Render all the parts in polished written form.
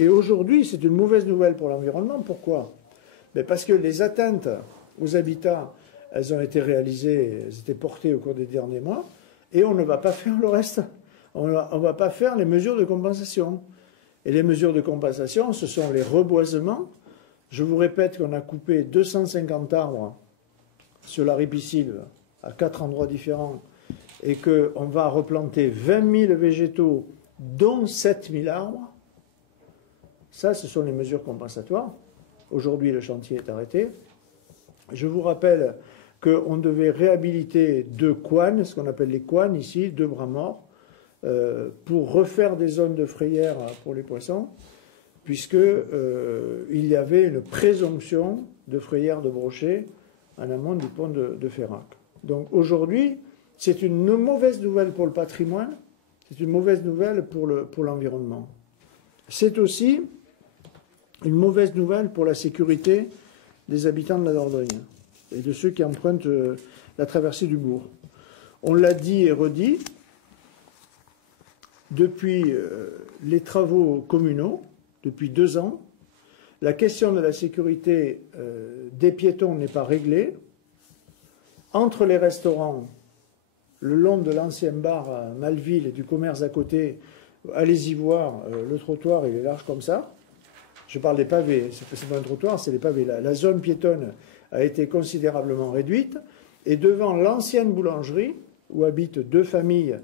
Et aujourd'hui, c'est une mauvaise nouvelle pour l'environnement. Pourquoi? Mais parce que les atteintes aux habitats, elles ont été réalisées, elles étaient portées au cours des derniers mois, et on ne va pas faire le reste. On ne va pas faire les mesures de compensation. Et les mesures de compensation, ce sont les reboisements. Je vous répète qu'on a coupé 250 arbres sur la ripisylve à 4 endroits différents et qu'on va replanter 20 000 végétaux, dont 7 000 arbres. Ça, ce sont les mesures compensatoires. Aujourd'hui, le chantier est arrêté. Je vous rappelle qu'on devait réhabiliter 2 couannes, ce qu'on appelle les couannes ici, 2 bras morts, pour refaire des zones de frayère pour les poissons, puisqu'il y avait une présomption de frayère de brochet en amont du pont de Ferrac. Donc aujourd'hui, c'est une mauvaise nouvelle pour le patrimoine, c'est une mauvaise nouvelle pour l'environnement. C'est aussi une mauvaise nouvelle pour la sécurité des habitants de la Dordogne et de ceux qui empruntent la traversée du bourg. On l'a dit et redit, depuis les travaux communaux, depuis 2 ans, la question de la sécurité des piétons n'est pas réglée. Entre les restaurants, le long de l'ancien bar à Malville et du commerce à côté, allez-y voir, le trottoir il est large comme ça. Je parle des pavés, c'est pas un trottoir, c'est les pavés. La zone piétonne a été considérablement réduite. Et devant l'ancienne boulangerie, où habitent 2 familles,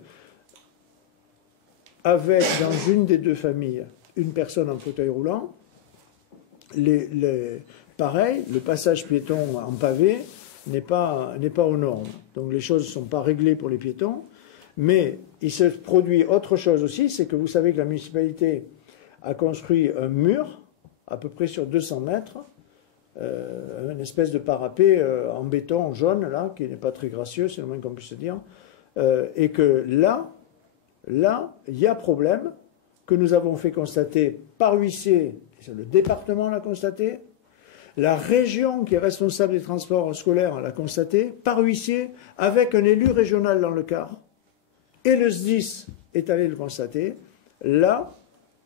avec dans une des 2 familles une personne en fauteuil roulant, pareil, le passage piéton en pavé n'est pas aux normes. Donc les choses ne sont pas réglées pour les piétons. Mais il se produit autre chose aussi, c'est que vous savez que la municipalité a construit un mur, à peu près sur 200 mètres, une espèce de parapet en béton jaune, là, qui n'est pas très gracieux, c'est le moins qu'on puisse dire, et que là, il y a problème, que nous avons fait constater par huissier, le département l'a constaté, la région qui est responsable des transports scolaires l'a constaté, par huissier, avec un élu régional dans le quart, et le SDIS est allé le constater. Là,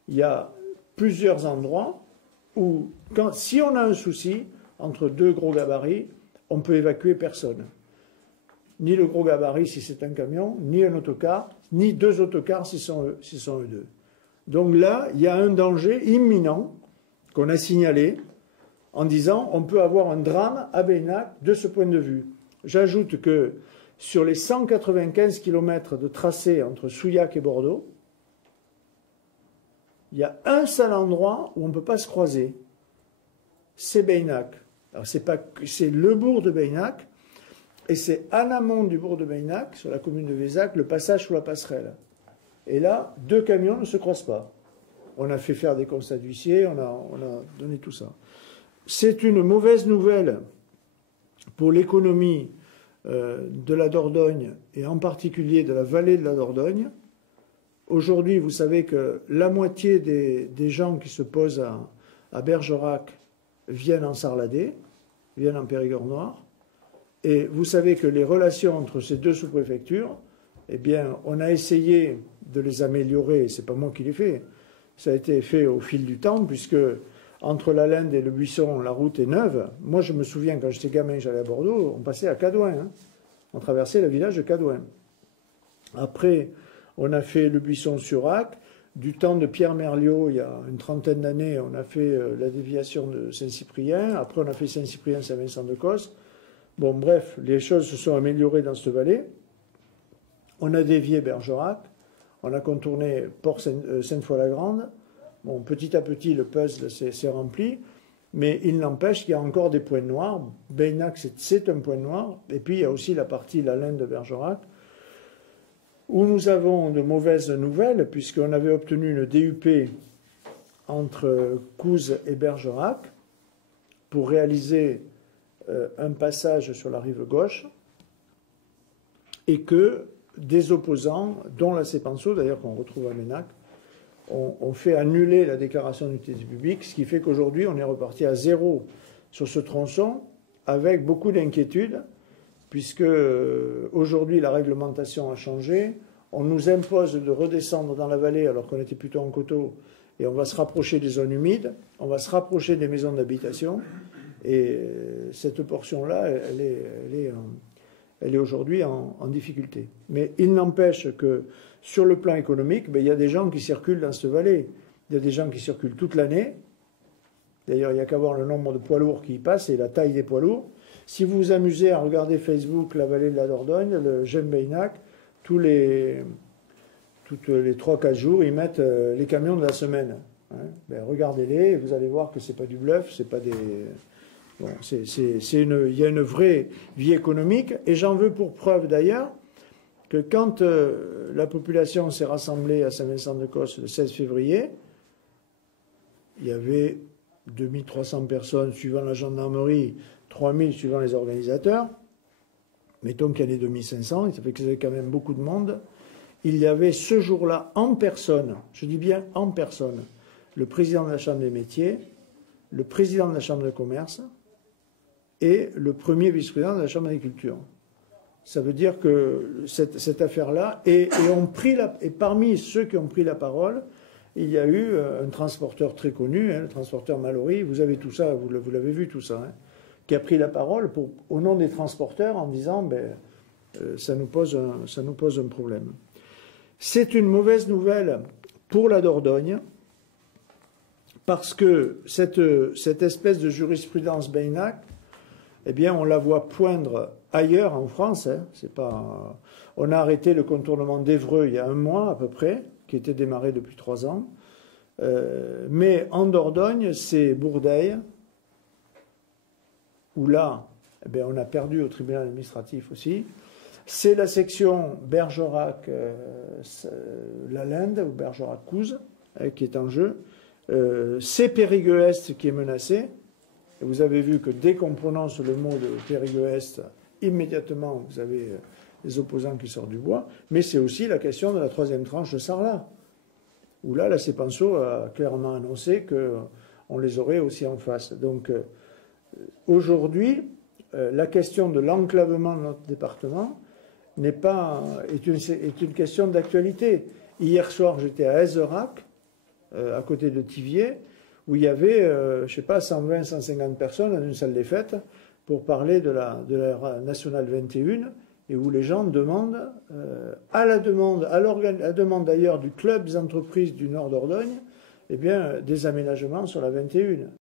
il y a plusieurs endroits où, si on a un souci entre 2 gros gabarits, on peut évacuer personne. Ni le gros gabarit si c'est un camion, ni un autocar, ni 2 autocars si sont eux 2. Donc là, il y a un danger imminent qu'on a signalé en disant on peut avoir un drame à Beynac de ce point de vue. J'ajoute que sur les 195 km de tracé entre Souillac et Bordeaux, il y a un seul endroit où on ne peut pas se croiser. C'est Beynac. Alors c'est le bourg de Beynac, et c'est en amont du bourg de Beynac, sur la commune de Vézac, le passage sous la passerelle. Et là, 2 camions ne se croisent pas. On a fait faire des constats d'huissier, on a donné tout ça. C'est une mauvaise nouvelle pour l'économie de la Dordogne, et en particulier de la vallée de la Dordogne. Aujourd'hui, vous savez que la moitié des gens qui se posent à Bergerac viennent en Sarladais, viennent en Périgord noir. Et vous savez que les relations entre ces 2 sous-préfectures, eh bien, on a essayé de les améliorer, c'est pas moi qui l'ai fait, ça a été fait au fil du temps, puisque entre la Linde et le Buisson, la route est neuve. Moi, je me souviens, quand j'étais gamin, j'allais à Bordeaux, on passait à Cadouin, hein. On traversait le village de Cadouin. Après, on a fait le Buisson-sur-Ac. Du temps de Pierre Merliot, il y a une trentaine d'années, on a fait la déviation de Saint-Cyprien. Après, on a fait Saint-Cyprien-Saint-Vincent-de-Cosse. Bon, bref, les choses se sont améliorées dans cette vallée. On a dévié Bergerac. On a contourné Port Sainte-Foy-la-Grande. Bon, petit à petit, le puzzle s'est rempli. Mais il n'empêche qu'il y a encore des points noirs. Beynac, c'est un point noir. Et puis, il y a aussi la partie, la Linde de Bergerac, où nous avons de mauvaises nouvelles, puisqu'on avait obtenu une DUP entre Couze et Bergerac pour réaliser un passage sur la rive gauche, et que des opposants, dont la Cepenso, d'ailleurs qu'on retrouve à Ménac, ont fait annuler la déclaration d'utilité publique, ce qui fait qu'aujourd'hui on est reparti à 0 sur ce tronçon, avec beaucoup d'inquiétudes, puisque aujourd'hui la réglementation a changé. On nous impose de redescendre dans la vallée alors qu'on était plutôt en coteau, Et on va se rapprocher des zones humides, on va se rapprocher des maisons d'habitation. Et cette portion-là, elle est aujourd'hui en difficulté. Mais il n'empêche que sur le plan économique, ben, il y a des gens qui circulent dans cette vallée. Il y a des gens qui circulent toute l'année. D'ailleurs, il n'y a qu'à voir le nombre de poids lourds qui y passent et la taille des poids lourds. Si vous vous amusez à regarder Facebook, la vallée de la Dordogne, le Gembeynac, tous les 3-4 jours, ils mettent les camions de la semaine. Hein. Ben, regardez-les et vous allez voir que ce n'est pas du bluff, c'est pas des... Bon, il y a une vraie vie économique. Et j'en veux pour preuve d'ailleurs que quand la population s'est rassemblée à Saint-Vincent-de-Cosse le 16 février, il y avait 2300 personnes suivant la gendarmerie, 3000 suivant les organisateurs. Mettons qu'il y en ait 2500, ça fait que c'était quand même beaucoup de monde. Il y avait ce jour-là en personne, je dis bien en personne, le président de la Chambre des métiers, le président de la Chambre de commerce et le premier vice-président de la Chambre d'agriculture. Ça veut dire que cette affaire-là, et parmi ceux qui ont pris la parole, il y a eu un transporteur très connu, hein, le transporteur Mallory, vous avez tout ça, vous l'avez vu tout ça, hein, qui a pris la parole au nom des transporteurs en disant ben, ça nous pose un problème. C'est une mauvaise nouvelle pour la Dordogne, parce que cette espèce de jurisprudence Beynac, eh bien, on la voit poindre ailleurs en France. Hein. On a arrêté le contournement d'Évreux il y a 1 mois à peu près, qui était démarré depuis 3 ans. Mais en Dordogne, c'est Bourdeil, où là, eh bien, on a perdu au tribunal administratif aussi. C'est la section Bergerac-Lalande, ou Bergerac-Couze, qui est en jeu. C'est Périgueux-Est qui est menacé. Et vous avez vu que dès qu'on prononce le mot de Périgueux-Est, immédiatement, vous avez les opposants qui sortent du bois. Mais c'est aussi la question de la 3e tranche de Sarlat, où là, la CEPANSO a clairement annoncé qu'on les aurait aussi en face. Donc, aujourd'hui, la question de l'enclavement de notre département est une question d'actualité. Hier soir, j'étais à Ezerac, à côté de Thiviers, où il y avait, je ne sais pas, 120, 150 personnes dans une salle des fêtes pour parler de la Nationale 21, et où les gens demandent, à la demande d'ailleurs du club des entreprises du Nord Dordogne, eh bien, des aménagements sur la 21.